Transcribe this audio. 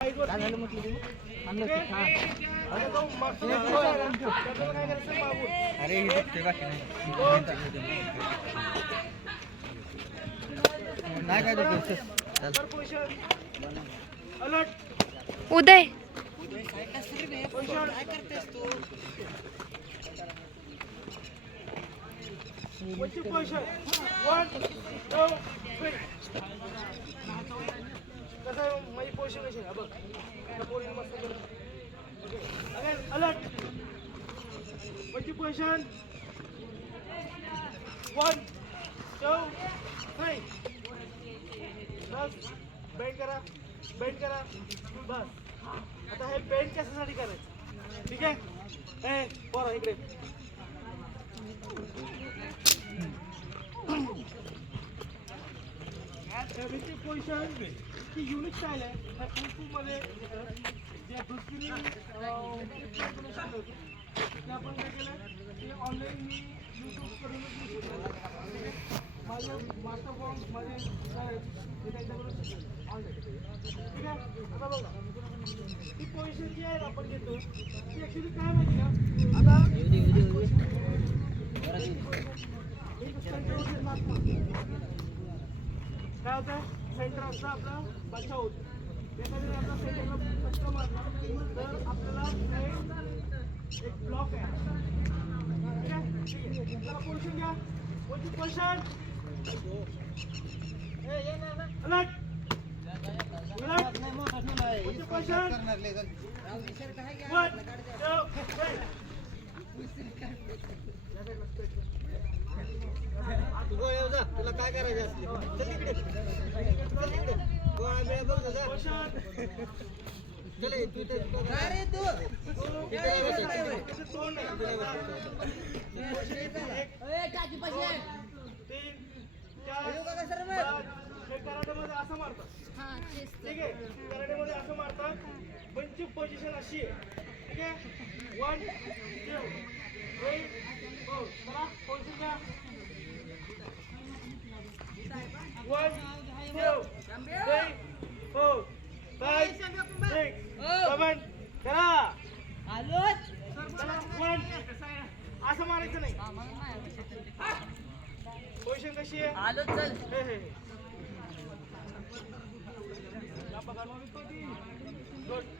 झालं म्हटलं तुम्ही आणलं ते. हा. अरे हे ते बाकी नाही काय उदय माझी पोझिशन कशी आहे बघ पोझिशन मस्त अलर्ट पोझिशन 1 2 3 बस बेंड करा बस आता हे बेंड कशासाठी करायचं ठीक आहे ए बरं इकडे पोझिशन की युनिक स्टाईल आहे मध्ये जे दुसरी ते आपण काय केलं ते ऑनलाईन मी यूट्यूब करूनच माझं मास्टर फॉर्म माझे त्यांच्याकडून ऑनलाईन ठीक आहे आता बघा ती पोझिशन जी आहे आपण घेतो ती ॲक्च्युली काय माहिती का आता काय होतं सेंटर असतं आपला बचाव होतो त्याच्यामध्ये आपला सेंटरला फटका मारला तर आपल्याला एक ब्लॉक आहे ठीक आहे त्याला पोझिशन घ्या कोणती पोझिशन अलर्ट कोणती पोझिशन 1 2 तुला काय करायचं असले चल इकडे गोळा वेळ बघ जा चल तू ते अरे तू तोंड ए टाकी पाशी 3 4 कराटेमध्ये असं मारतात हां ठीक आहे कराटेमध्ये असं मारतात पंची पोझिशन अशी आहे ठीक आहे 1 2 3 4 चला पोझिशन घ्या 1 2 3 4 5 6 7 करा आलो चला 1 असं मारायचं नाही पोझिशन कशी आहे आलो चल हे गुड